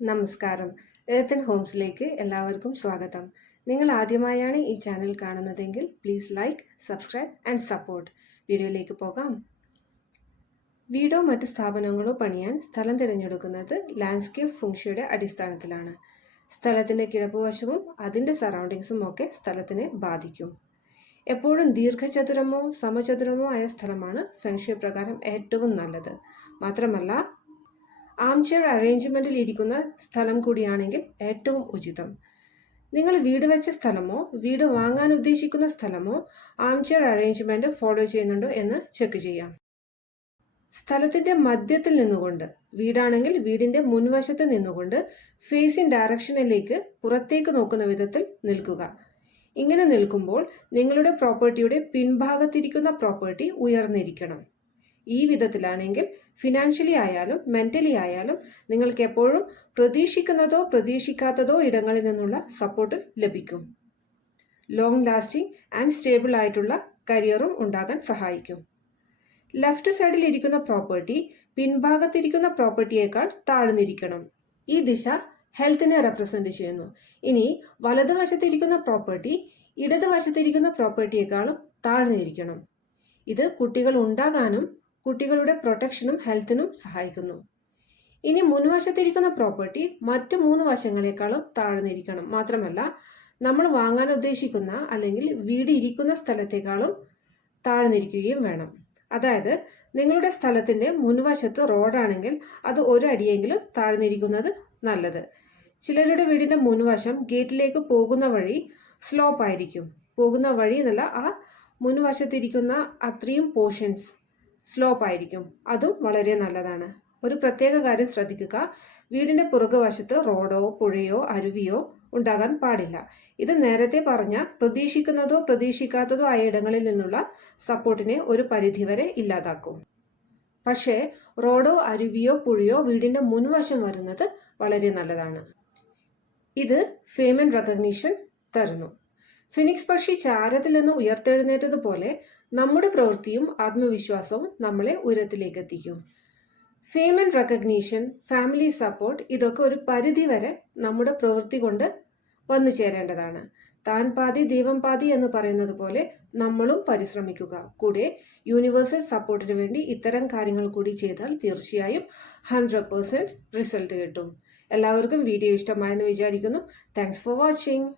നമസ്കാരം. എർത്തൻ ഹോംസിലേക്ക് എല്ലാവർക്കും സ്വാഗതം. നിങ്ങൾ ആദ്യമായാണ് ഈ ചാനൽ കാണുന്നതെങ്കിൽ please like subscribe and support. വീഡിയോയിലേക്ക് പോകാം. വീടോ മറ്റ് സ്ഥാപനങ്ങളോ പണിയാൻ സ്ഥലം തിരഞ്ഞെടുക്കുന്നത് ലാൻഡ്സ്കേപ്പ് ഫുങ്ഷയുടെ അടിസ്ഥാനത്തിലാണ്. സ്ഥലത്തിന്റെ കിഴപ്പുവശവും അതിന്റെ സറൗണ്ടിങ്സും ഒക്കെ സ്ഥലത്തിനെ ബാധിക്കും. എപ്പോഴും ദീർഘചതുരമോ സമചതുരമോ ആയ സ്ഥലമാണ് ഫെങ്ഷുയ പ്രകാരം ഏറ്റവും നല്ലത്. മാത്രമല്ല ആംചെയർ അറേഞ്ച്മെന്റിൽ ഇരിക്കുന്ന സ്ഥലം കൂടിയാണെങ്കിൽ ഏറ്റവും ഉചിതം. നിങ്ങൾ വീട് വെച്ച സ്ഥലമോ വീട് വാങ്ങാൻ ഉദ്ദേശിക്കുന്ന സ്ഥലമോ ആംചെയർ അറേഞ്ച്മെന്റ് ഫോളോ ചെയ്യുന്നുണ്ടോ എന്ന് ചെക്ക് ചെയ്യാം. സ്ഥലത്തിന്റെ മധ്യത്തിൽ നിന്നുകൊണ്ട് വീടാണെങ്കിൽ വീടിന്റെ മുൻവശത്ത് നിന്നുകൊണ്ട് ഫേസിൻ ഡയറക്ഷനിലേക്ക് പുറത്തേക്ക് നോക്കുന്ന വിധത്തിൽ നിൽക്കുക. ഇങ്ങനെ നിൽക്കുമ്പോൾ നിങ്ങളുടെ പ്രോപ്പർട്ടിയുടെ പിൻഭാഗത്തിരിക്കുന്ന പ്രോപ്പർട്ടി ഉയർന്നിരിക്കണം. ഈ വിധത്തിലാണെങ്കിൽ ഫിനാൻഷ്യലി ആയാലും മെന്റലി ആയാലും നിങ്ങൾക്ക് എപ്പോഴും പ്രതീക്ഷിക്കുന്നതോ പ്രതീക്ഷിക്കാത്തതോ ഇടങ്ങളിൽ നിന്നുള്ള സപ്പോർട്ട് ലഭിക്കും. ലോങ് ലാസ്റ്റിംഗ് ആൻഡ് സ്റ്റേബിൾ ആയിട്ടുള്ള കരിയറും ഉണ്ടാകാൻ സഹായിക്കും. ലെഫ്റ്റ് സൈഡിൽ ഇരിക്കുന്ന പ്രോപ്പർട്ടി പിൻഭാഗത്തിരിക്കുന്ന പ്രോപ്പർട്ടിയേക്കാൾ താഴ്ന്നിരിക്കണം ഈ ദിശ ഹെൽത്തിനെ റെപ്രസെന്റ് ചെയ്യുന്നു. ഇനി വലതുവശത്തിരിക്കുന്ന പ്രോപ്പർട്ടി ഇടതുവശത്തിരിക്കുന്ന പ്രോപ്പർട്ടിയേക്കാളും താഴ്ന്നിരിക്കണം ഇത് കുട്ടികൾ ഉണ്ടാകാനും കുട്ടികളുടെ പ്രൊട്ടക്ഷനും ഹെൽത്തിനും സഹായിക്കുന്നു. ഇനി മുൻവശത്തിരിക്കുന്ന പ്രോപ്പർട്ടി മറ്റു മൂന്ന് വശങ്ങളെക്കാളും താഴ്ന്നിരിക്കണം മാത്രമല്ല നമ്മൾ വാങ്ങാൻ ഉദ്ദേശിക്കുന്ന അല്ലെങ്കിൽ വീട് ഇരിക്കുന്ന സ്ഥലത്തേക്കാളും താഴ്ന്നിരിക്കുകയും വേണം. അതായത് നിങ്ങളുടെ സ്ഥലത്തിന്റെ മുൻവശത്ത് റോഡാണെങ്കിൽ അത് ഒരു അടിയെങ്കിലും താഴ്ന്നിരിക്കുന്നത് നല്ലത്. ചിലരുടെ വീടിന്റെ മുൻവശം ഗേറ്റിലേക്ക് പോകുന്ന വഴി സ്ലോപ്പ് ആയിരിക്കും പോകുന്ന വഴി എന്നല്ല ആ മുൻവശത്തിരിക്കുന്ന അത്രയും പോർഷൻസ് സ്ലോപ്പ് ആയിരിക്കും അതും വളരെ നല്ലതാണ്. ഒരു പ്രത്യേക കാര്യം ശ്രദ്ധിക്കുക. വീടിന്റെ പുറകുവശത്ത് റോഡോ പുഴയോ അരുവിയോ ഉണ്ടാകാൻ പാടില്ല. ഇത് നേരത്തെ പറഞ്ഞ പ്രതീക്ഷിക്കുന്നതോ പ്രതീക്ഷിക്കാത്തതോ ആയ ഇടങ്ങളിൽ നിന്നുള്ള സപ്പോർട്ടിനെ ഒരു പരിധിവരെ ഇല്ലാതാക്കും. പക്ഷേ റോഡോ അരുവിയോ പുഴയോ വീടിന്റെ മുൻവശം വരുന്നത് വളരെ നല്ലതാണ്. ഇത് ഫേമൻ റെക്കഗ്നീഷൻ തരുന്നു. ഫിനിക്സ് പക്ഷി ചാരത്തിൽ നിന്ന് ഉയർത്തെഴുന്നേറ്റതുപോലെ നമ്മുടെ പ്രവൃത്തിയും ആത്മവിശ്വാസവും നമ്മളെ ഉയരത്തിലേക്ക് എത്തിക്കും fame and recognition family support ഇതൊക്കെ ഒരു പരിധി വരെ നമ്മുടെ പ്രവൃത്തി കൊണ്ട് വന്നു ചേരേണ്ടതാണ്. താൻ പാതി ദൈവം പാതി എന്ന് പറയുന്നത് പോലെ നമ്മളും പരിശ്രമിക്കുക. കൂടെ യൂണിവേഴ്സൽ സപ്പോർട്ടിന് വേണ്ടി ഇത്തരം കാര്യങ്ങൾ കൂടി ചെയ്താൽ തീർച്ചയായും ഹൺഡ്രഡ് പേഴ്സന്റ് റിസൾട്ട് കിട്ടും. എല്ലാവർക്കും വീഡിയോ ഇഷ്ടമായെന്ന് വിചാരിക്കുന്നു. Thanks for watching